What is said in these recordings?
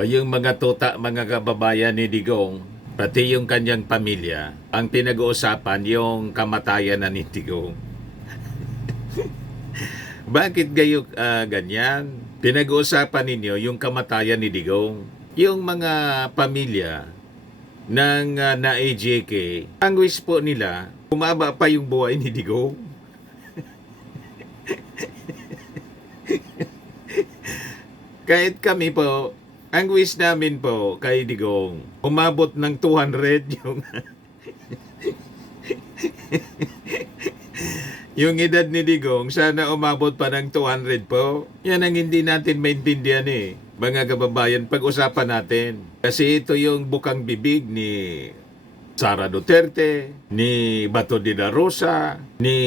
O yung mga tuta, mga kababayan ni Digong, pati yung kanyang pamilya, ang pinag-uusapan yung kamatayan na ni Digong. Bakit gayo ganyan? Pinag-uusapan ninyo yung kamatayan ni Digong. Yung mga pamilya ng na-AJK, ang wish po nila, bumaba pa yung buhay ni Digong. Kahit kami po, ang wish namin po kay Digong, umabot ng 200 yung yung edad ni Digong, sana umabot pa ng 200 po. Yan ang hindi natin maintindihan eh. Mga kababayan, pag-usapan natin. Kasi ito yung bukang bibig ni Sara Duterte, ni Bato de la Rosa, ni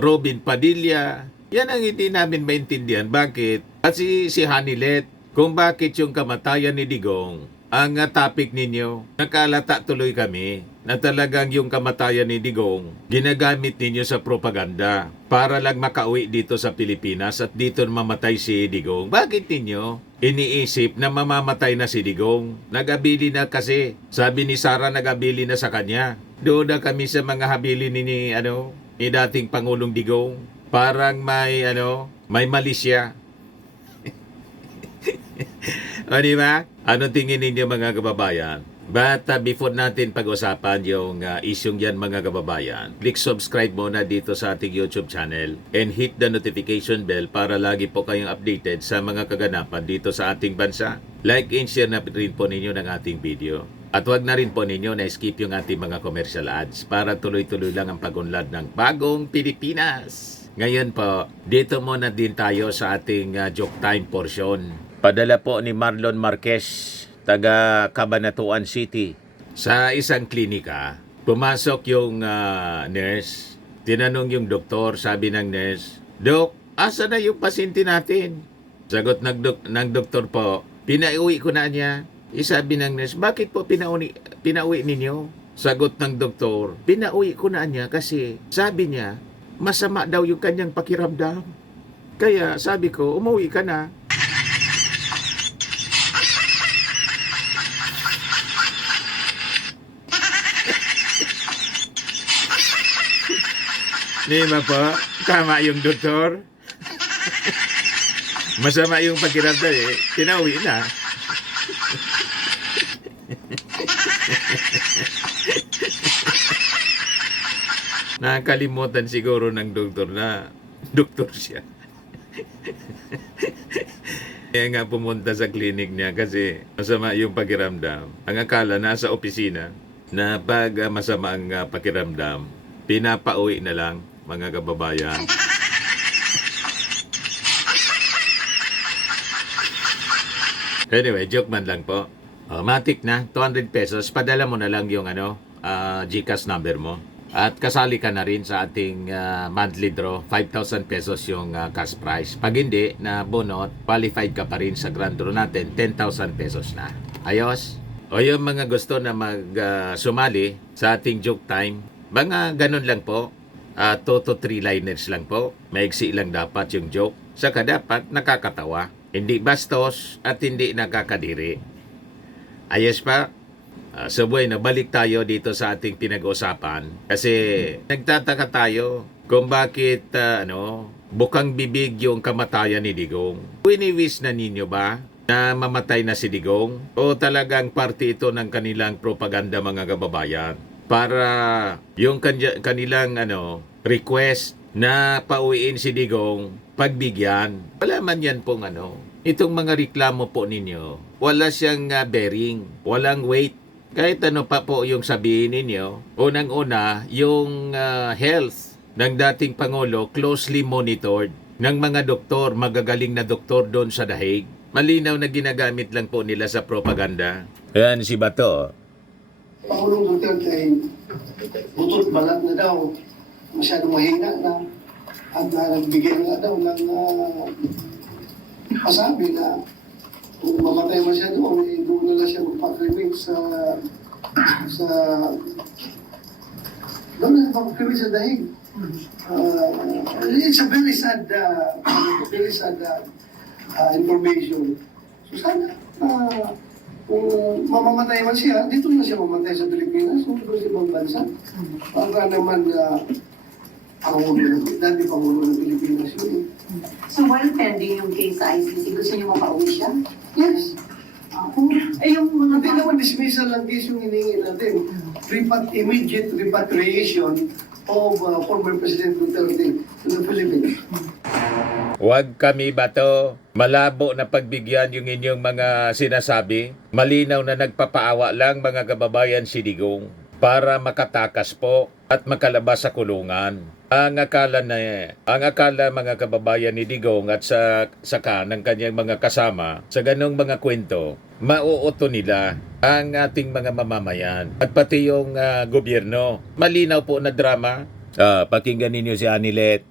Robin Padilla. Yan ang hindi namin maintindihan. Bakit? At si Hanilet, kung bakit yung kamatayan ni Digong, ang topic ninyo, nakalata tuloy kami na talagang yung kamatayan ni Digong, ginagamit ninyo sa propaganda para lang makauwi dito sa Pilipinas at dito mamatay si Digong. Bakit ninyo iniisip na mamamatay na si Digong? Nagabili na kasi. Sabi ni Sara, nagabili na sa kanya. Doon na kami sa mga habili ni dating Pangulong Digong. Parang may mali siya. O diba? Ano tingin ninyo mga kababayan? But before natin pag-usapan yung isyong yan mga kababayan, click subscribe muna dito sa ating YouTube channel and hit the notification bell para lagi po kayong updated sa mga kaganapan dito sa ating bansa. Like and share na rin po ninyo ng ating video. At wag na rin po ninyo na skip yung ating mga commercial ads para tuloy-tuloy lang ang pag-unlad ng bagong Pilipinas. Ngayon po, dito muna din tayo sa ating joke time portion. Padala po ni Marlon Marquez, taga Cabanatuan City. Sa isang klinika, pumasok yung nurse. Tinanong yung doktor, sabi ng nurse, "Dok, asa na yung pasyente natin?" Sagot ng doktor po, "Pinauwi ko na niya." Sabi ng nurse, "Bakit po pinauwi ninyo?" Sagot ng doktor, "Pinauwi ko na niya kasi sabi niya, masama daw yung kanyang pakiramdam. Kaya sabi ko, umuwi ka na." Di ba po? Tama yung doktor. Masama yung pakiramdam eh. Pinauwi na. Nakakalimutan siguro ng doktor na doktor siya. Kaya nga pumunta sa clinic niya kasi masama yung pakiramdam. Ang akala nasa opisina na pag masama ang pakiramdam, pinapauwi na lang mga kababayan. Anyway, joke man lang po. Matik na, 200 pesos. Padala mo na lang yung GCash number mo. At kasali ka na rin sa ating monthly draw, 5,000 pesos yung cash prize. Pag hindi na bunot, qualified ka pa rin sa grand draw natin, 10,000 pesos na. Ayos? O yung mga gusto na sumali sa ating joke time, mga ganun lang po. 2 to 3 liners lang po. Maiksi lang dapat yung joke. Saka dapat nakakatawa. Hindi bastos at hindi nakakadiri. Ayos pa? So bueno, balik tayo dito sa ating pinag-usapan. Kasi nagtataka tayo kung bakit bukang bibig yung kamatayan ni Digong. Wini-wish na ninyo ba na mamatay na si Digong? O talagang parte ito ng kanilang propaganda mga kababayan? Para yung kanilang request na pauwiin si Digong, pagbigyan. Wala man yan pong itong mga reklamo po ninyo, wala siyang bearing, walang weight. Kahit ano pa po yung sabihin ninyo, unang-una, yung health ng dating Pangulo closely monitored ng mga doktor, magagaling na doktor doon sa Dahig. Malinaw na ginagamit lang po nila sa propaganda. Ayan si Bato. Pangulong Duterte ay butot balat na daw, masyadong mahina na, at nagbigay na daw ng pasabi na kung mamatay man siya doon, doon na lang siya magpakriming sa doon na magpakriming sa Dahig. It's a very sad information. Sana, kung mamamatay man siya, dito na siya mamatay sa Pilipinas, hindi ko sa ibang bansa. Para naman, dati Pangulo ng Pilipinas yun. So while pending yung case sa ICC, gusto niyo mapauwi siya? Yes. Yung mga Hindi naman dismissal lang case yung hinihingi natin. Immediate repatriation of former President Duterte to the Philippines. Huwag kami bato. Malabo na pagbigyan yung inyong mga sinasabi. Malinaw na nagpapaawa lang mga kababayan si Digong para makatakas po at makalabas sa kulungan. Ang akala mga kababayan ni Digong at saka ng kanyang mga kasama sa ganong mga kwento, mauuto nila ang ating mga mamamayan at pati yung gobyerno. Malinaw po na drama. Pakinggan ninyo si Anilet.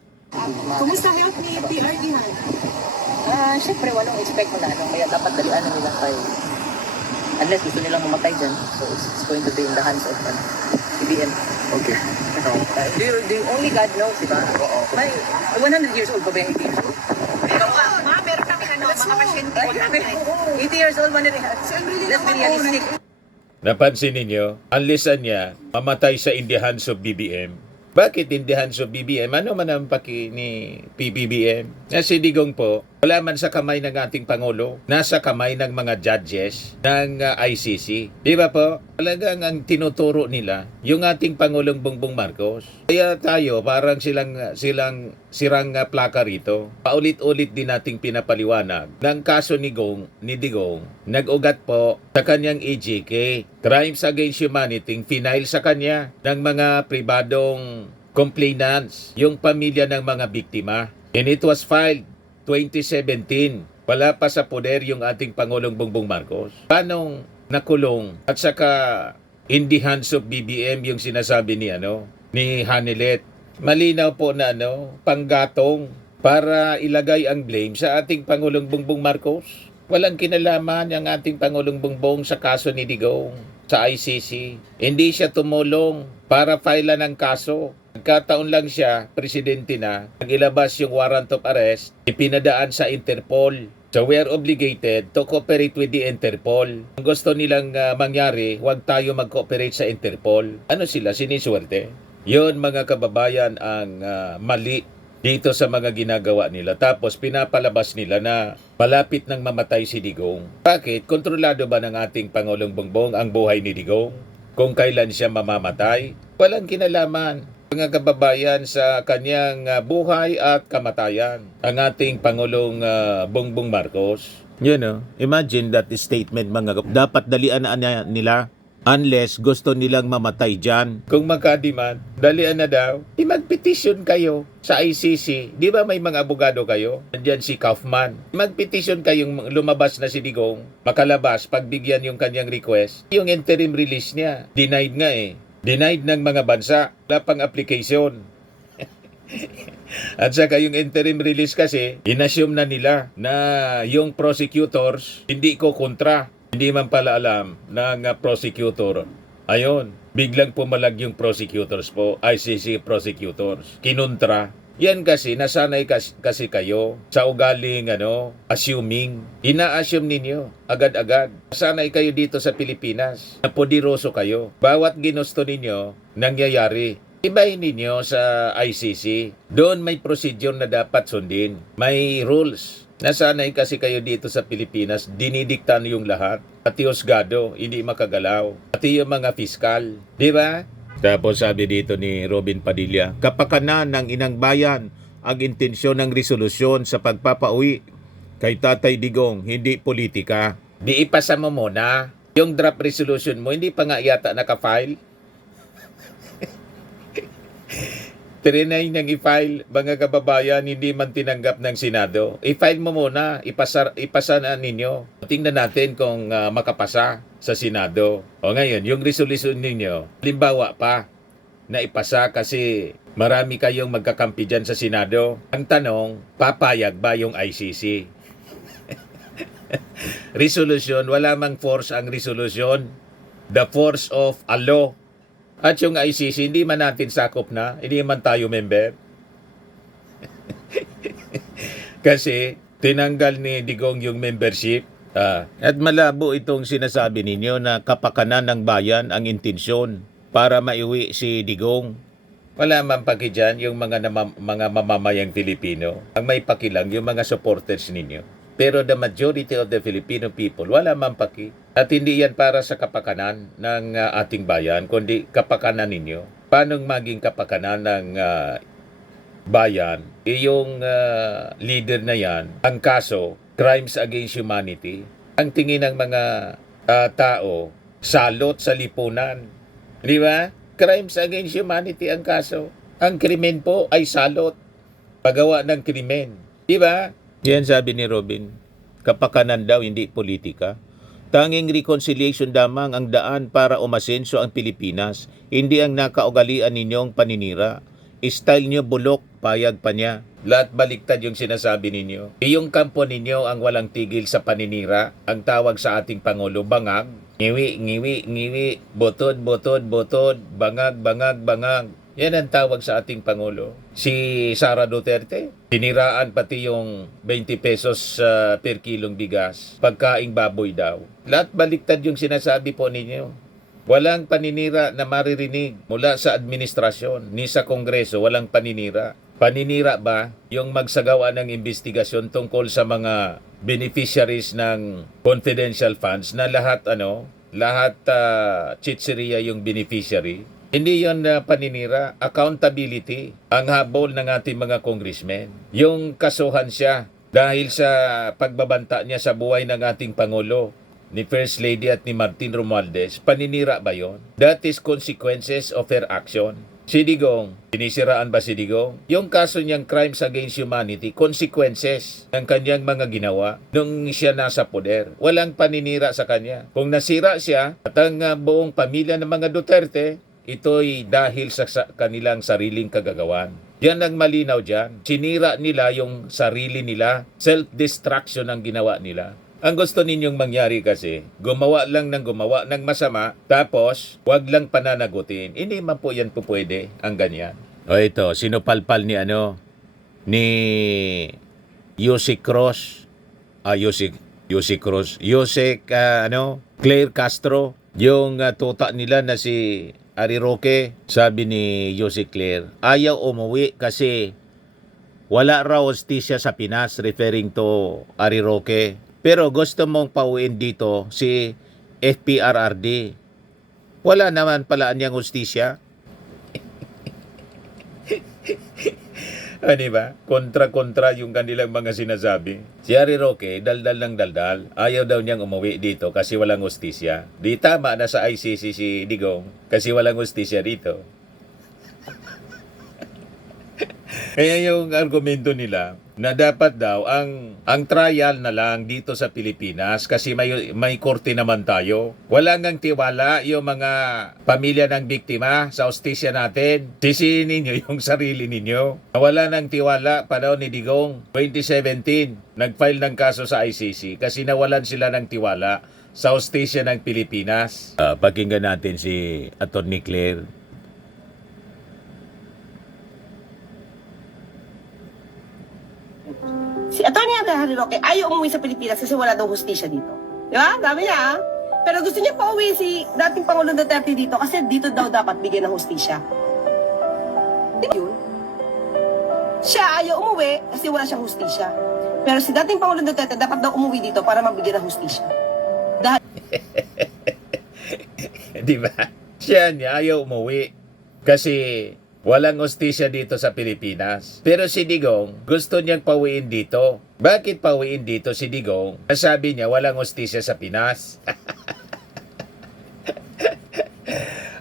Kumusta health ni PRD Han? Siyempre, walang expect mo na kaya dapat dalian na nila kay unless gusto nilang mamatay dyan, so it's going to be in the hands of CBN. Okay. Do you only God knows, di ba? May 100 years old pa ba yung 80 years old? Meron kami mga pasyente. Ay, grabe. 80 years old, let's be realistic. Napansin ninyo, ang lisan niya, mamatay sa in the hands of BBM. Bakit in the hands of BBM? Ano man ang paki ni PBBM? Si Digong po, wala man sa kamay ng ating Pangulo, nasa kamay ng mga judges ng ICC. Di ba po? Talagang ang tinuturo nila, yung ating Pangulong Bongbong Marcos. Kaya tayo, parang silang sirang plaka rito. Paulit-ulit din nating pinapaliwanag ng kaso ni Digong, nag-ugat po sa kanyang EJK, Crimes Against Humanity, final sa kanya ng mga pribadong complainants, yung pamilya ng mga biktima. And it was filed 2017. Wala pa sa poder yung ating Pangulong Bongbong Marcos. Paano nakulong at saka in the hands of BBM yung sinasabi ni Hanilet? Malinaw po na panggatong para ilagay ang blame sa ating Pangulong Bongbong Marcos. Walang kinalaman ang ating Pangulong Bongbong sa kaso ni Digong sa ICC. Hindi siya tumulong para file ng kaso. Nagkataon lang siya, presidente na, nag-ilabas yung warrant of arrest, ipinadaan sa Interpol. So we are obligated to cooperate with the Interpol. Ang gusto nilang mangyari, huwag tayo mag-cooperate sa Interpol. Ano sila? Siniswerte? Yun mga kababayan ang mali dito sa mga ginagawa nila. Tapos pinapalabas nila na malapit nang mamatay si Digong. Bakit? Kontrolado ba ng ating Pangulong Bongbong ang buhay ni Digong? Kung kailan siya mamamatay? Walang kinalaman mga kababayan sa kanyang buhay at kamatayan. Ang ating Pangulong Bongbong Marcos. Imagine that statement mga dapat dalian na nila unless gusto nilang mamatay dyan. Kung magka-demand, dalian na daw. Mag-petition kayo sa ICC. Di ba may mga abogado kayo? Nandiyan si Kaufman. Mag-petition kayong lumabas na si Digong. Makalabas, pagbigyan yung kanyang request. Yung interim release niya, denied nga eh. Denied ng mga bansa. Wala pang application. At saka yung interim release kasi, inassume na nila na yung prosecutors hindi ko kontra. Hindi man pala alam ng prosecutor. Ayun, biglang pumalag yung prosecutors po, ICC prosecutors. Kinontra. Yan kasi, nasanay kasi kayo sa ugaling assuming. Ina-assume ninyo agad-agad. Nasanay kayo dito sa Pilipinas. Napodiroso kayo. Bawat ginusto ninyo, nangyayari. Ibahin ninyo sa ICC. Doon may procedure na dapat sundin. May rules. Nasanay kasi kayo dito sa Pilipinas, dinidiktan yung lahat. Pati husgado, hindi makagalaw. Pati yung mga fiskal. Di ba? Tapos sabi dito ni Robin Padilla, kapakanan ng inang bayan ang intensyon ng resolusyon sa pagpapauwi kay Tatay Digong, hindi politika. Di ipasa mo muna. Yung draft resolution mo, hindi pa nga yata nakafile. Trinay nang i-file, mga kababayan, hindi man tinanggap ng Senado. I-file mo muna, ipasa na ninyo. Tingnan natin kung makapasa sa Senado. O ngayon, yung resolution ninyo, halimbawa pa na ipasa kasi marami kayong magkakampi dyan sa Senado. Ang tanong, papayag ba yung ICC? Resolution, wala mang force ang resolution. The force of a law. At yung ICC, hindi man natin sakop na, hindi man tayo member. Kasi tinanggal ni Digong yung membership At malabo itong sinasabi ninyo na kapakanan ng bayan ang intensyon para maiwi si Digong. Wala man paki dyan yung mga mamamayang Pilipino. Ang may paki lang yung mga supporters ninyo. Pero the majority of the Filipino people, wala man paki. At hindi yan para sa kapakanan ng ating bayan, kundi kapakanan ninyo. Paano maging kapakanan ng bayan? Yung leader na yan, ang kaso, crimes against humanity. Ang tingin ng mga tao, salot sa lipunan. Di ba? Crimes against humanity ang kaso. Ang krimen po ay salot. Pagawa ng krimen. Di ba? Yan sabi ni Robin. Kapakanan daw, hindi politika. Tanging reconciliation lamang ang daan para umasenso ang Pilipinas. Hindi ang nakaugalian ninyong paninira. Style nyo bulok, payag pa niya. Lahat baliktad yung sinasabi ninyo. Iyong kampo ninyo ang walang tigil sa paninira. Ang tawag sa ating Pangulo, bangag. Ngiwi, ngiwi, ngiwi, botod, botod, botod, bangag, bangag, bangag. Yan ang tawag sa ating Pangulo. Si Sara Duterte, tiniraan pati yung 20 pesos per kilong bigas. Pagkaing baboy daw. Lahat baliktad yung sinasabi po ninyo. Walang paninira na maririnig mula sa administrasyon ni sa Kongreso. Walang paninira. Paninira ba yung magsagawa ng investigasyon tungkol sa mga beneficiaries ng confidential funds na lahat chichiriya yung beneficiary? Hindi yon paninira, accountability ang habol ng ating mga congressmen. Yung kasuhan siya dahil sa pagbabanta niya sa buhay ng ating Pangulo, ni First Lady at ni Martin Romualdez, paninira ba yon? That is consequences of her action. Si Digong, sinisiraan ba si Digong? Yung kaso niyang crimes against humanity, consequences ng kanyang mga ginawa nung siya nasa poder. Walang paninira sa kanya. Kung nasira siya at ang buong pamilya ng mga Duterte, ito'y dahil sa kanilang sariling kagagawan. Yan ang malinaw dyan. Sinira nila yung sarili nila. Self-destruction ang ginawa nila. Ang gusto ninyong mangyari kasi, gumawa ng masama, tapos wag lang pananagutin. Hindi man po yan po pwede, ang ganyan. O ito, sinupalpal ni ni Yossi Cruz, Claire Castro, yung tuta nila na si Ari Roque. Sabi ni Yossi Claire, ayaw umuwi kasi wala raw hostisya sa Pinas, referring to Ari Roque. Pero gusto mong pauwiin dito si FPRRD. Wala naman pala niyang hustisya. Diba? Kontra-kontra yung kanilang mga sinasabi. Si Harry Roque, daldal ng daldal. Ayaw daw niyang umuwi dito kasi walang hustisya. Di tama na sa ICC si Digong kasi walang hustisya dito. Kaya yung argumento nila na dapat daw ang trial na lang dito sa Pilipinas kasi may korte naman tayo. Wala ngang tiwala yung mga pamilya ng biktima sa hustisya natin. Sisihin ninyo yung sarili ninyo. Wala nang tiwala panahon ni Digong 2017. Nag-file ng kaso sa ICC kasi nawalan sila ng tiwala sa hustisya ng Pilipinas. Pakinggan natin si Atty. Claire. Si Atty. Harry Roque ayaw umuwi sa Pilipinas kasi wala daw hustisya dito. Di ba? Dami niya, ah. Pero gusto niya pa uwi si dating Pangulong Duterte dito kasi dito daw dapat bigyan ng hustisya. Di ba yun? Siya ayaw umuwi kasi wala siyang hustisya. Pero si dating Pangulong Duterte dapat daw umuwi dito para mabigyan ng hustisya. Di ba? Siya niya ayaw umuwi kasi walang hustisya dito sa Pilipinas. Pero si Digong, gusto niyang pauwiin dito. Bakit pauwiin dito si Digong? Sabi niya, walang hustisya sa Pinas.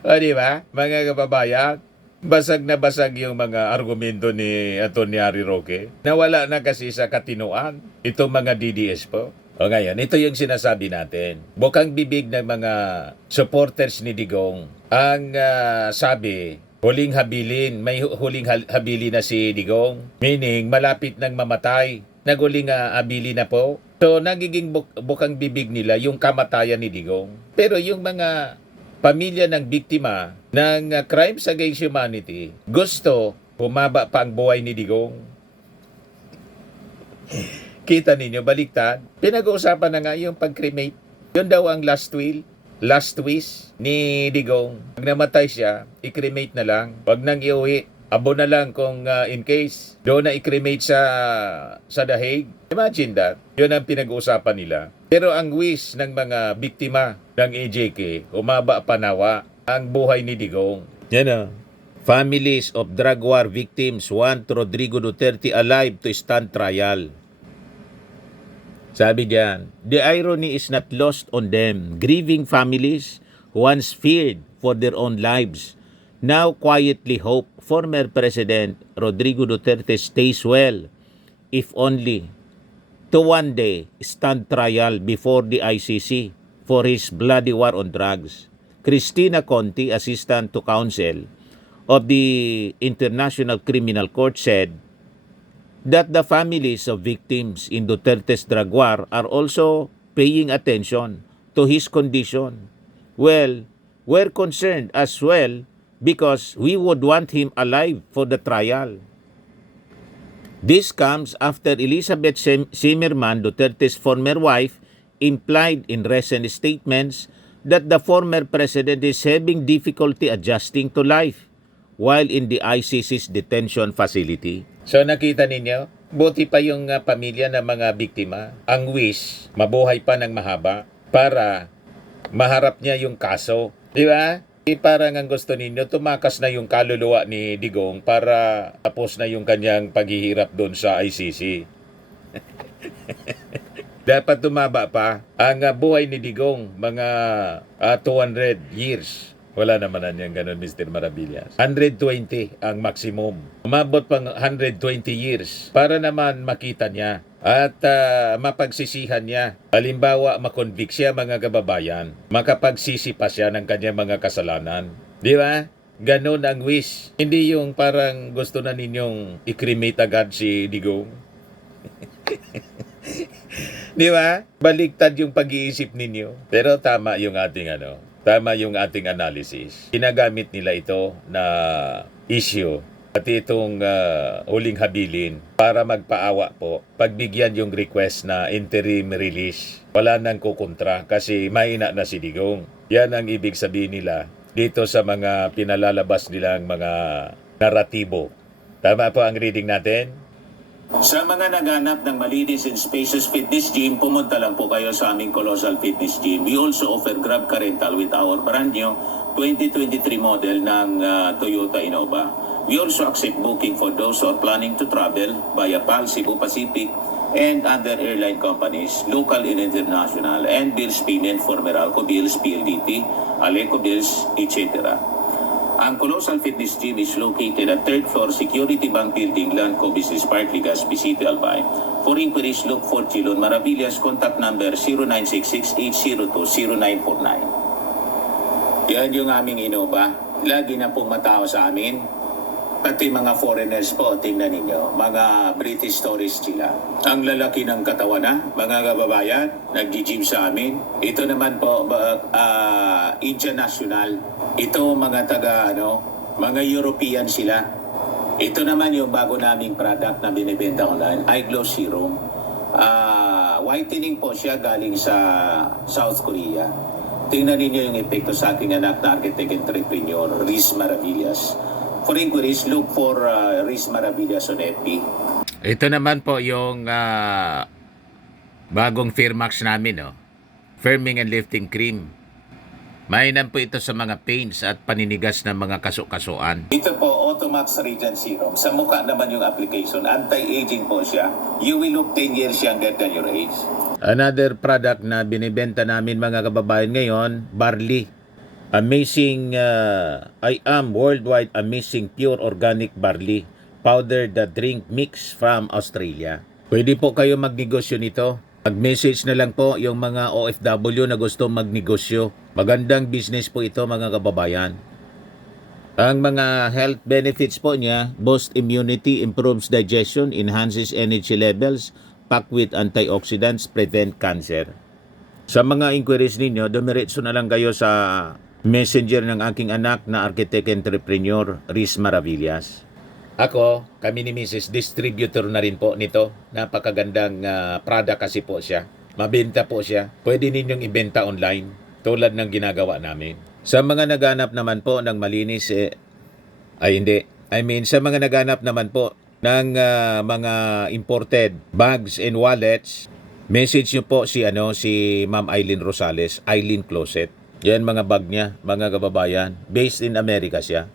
O diba, mga kababayan? Basag na basag yung mga argumento ni Atty. Harry Roque. Nawala na kasi sa katinuan itong mga DDS po. O ngayon, ito yung sinasabi natin. Bukang bibig ng mga supporters ni Digong. Ang sabi, huling habilin, may huling habilin na si Digong. Meaning, malapit nang mamatay. Naguling habilin na po. So, nagiging bukang bibig nila yung kamatayan ni Digong. Pero yung mga pamilya ng biktima ng crimes against humanity, gusto humaba pa ang buhay ni Digong. Kita ninyo, baliktad. Pinag-uusapan na nga yung pag-cremate. Yun daw ang last wish ni Digong. Pag namatay siya, i-cremate na lang. Wag nang iuwi. Abo na lang kung in case doon na i-cremate sa The Hague. Imagine that. Yun ang pinag-uusapan nila. Pero ang wish ng mga biktima ng EJK, humaba pa nawa ang buhay ni Digong. Yan o. Families of drug war victims want Rodrigo Duterte alive to stand trial. Sabi diyan, the irony is not lost on them. Grieving families who once feared for their own lives now quietly hope former President Rodrigo Duterte stays well, if only to one day stand trial before the ICC for his bloody war on drugs. Cristina Conti, Assistant to Counsel of the International Criminal Court, said that the families of victims in Duterte's drug war are also paying attention to his condition. Well, we're concerned as well because we would want him alive for the trial. This comes after Elizabeth Zimmerman, Duterte's former wife, implied in recent statements that the former president is having difficulty adjusting to life while in the ICC's detention facility. So nakita ninyo, buti pa yung pamilya ng mga biktima. Ang wish, mabuhay pa ng mahaba para maharap niya yung kaso. Di ba? Parang ang gusto ninyo, tumakas na yung kaluluwa ni Digong para tapos na yung kanyang paghihirap doon sa ICC. Dapat tumaba pa ang buhay ni Digong, mga 200 years. Wala naman na niyang ganun, Mr. Maravillas. 120 ang maximum. Umabot pang 120 years para naman makita niya at mapagsisihan niya. Halimbawa, makonvict siya, mga kababayan. Makapagsisi pa siya ng kanyang mga kasalanan. Di ba? Ganun ang wish. Hindi yung parang gusto na ninyong i-cremate agad si Digong. Di ba? Baliktad yung pag-iisip ninyo. Pero tama yung ating analysis. Ginagamit nila ito na issue at itong huling habilin para magpaawa po. Pagbigyan yung request na interim release. Wala nang kukontra kasi mahina na si Digong. Yan ang ibig sabihin nila dito sa mga pinalalabas nilang mga naratibo. Tama po ang reading natin? Sa mga naghanap ng malinis and spacious fitness gym, pumunta lang po kayo sa aming Colossal Fitness Gym. We also offer Grab Car Rental with our brand new 2023 model ng Toyota Innova. We also accept booking for those who are planning to travel via PAL, Cebu Pacific, and other airline companies, local and international, and bills payment for Meralco Bills, PLDT, Aleco Bills, etc. Ang Colossal Fitness Gym is located at 3rd floor Security Bank Building, Lanco Business Park, Legazpi City, Albay. For inquiries, look for Chilon Maravillas. Contact number 0966-802-0949. Yan yung aming Innova. Lagi na pong matao sa amin. Pati mga foreigners po, tingnan ninyo, mga British tourists sila. Ang lalaki ng katawan na, mga kababayan, nag-gym sa amin. Ito naman po, Indian National. Ito mga mga European sila. Ito naman yung bago naming product na binibenta online, Eye Glow Serum. Whitening po siya galing sa South Korea. Tingnan ninyo yung epekto sa aking anak na architect entrepreneur, Riz Maravillas. For inquiries, look for Riz Maravillas on FB. Ito naman po yung bagong Firmax namin, no? Firming and Lifting Cream. Mainam po ito sa mga pains at paninigas ng mga kaso-kasuan. Ito po, Automax Radiant Serum. Sa mukha naman yung application. Anti-aging po siya. You will look 10 years younger than your age. Another product na binibenta namin, mga kababayan, ngayon, barley. Amazing, I am worldwide amazing pure organic barley powder the drink mix from Australia. Pwede po kayo magnegosyo nito. Mag-message na lang po yung mga OFW na gusto magnegosyo. Magandang business po ito, mga kababayan. Ang mga health benefits po niya, boost immunity, improves digestion, enhances energy levels, packed with antioxidants, prevent cancer. Sa mga inquiries ninyo, dumiretso na lang kayo sa messenger ng aking anak na architect entrepreneur, Riz Maravillas. Ako, kami ni Mrs. distributor na rin po nito. Napakagandang product kasi po siya. Mabenta po siya. Pwede ninyong ibenta online tulad ng ginagawa namin. Sa mga naghanap naman po ng malinis, sa mga naghanap naman po ng mga imported bags and wallets, message nyo po si Ma'am Eileen Rosales, Eileen Closet. Yan mga bag niya, mga kababayan. Based in America siya.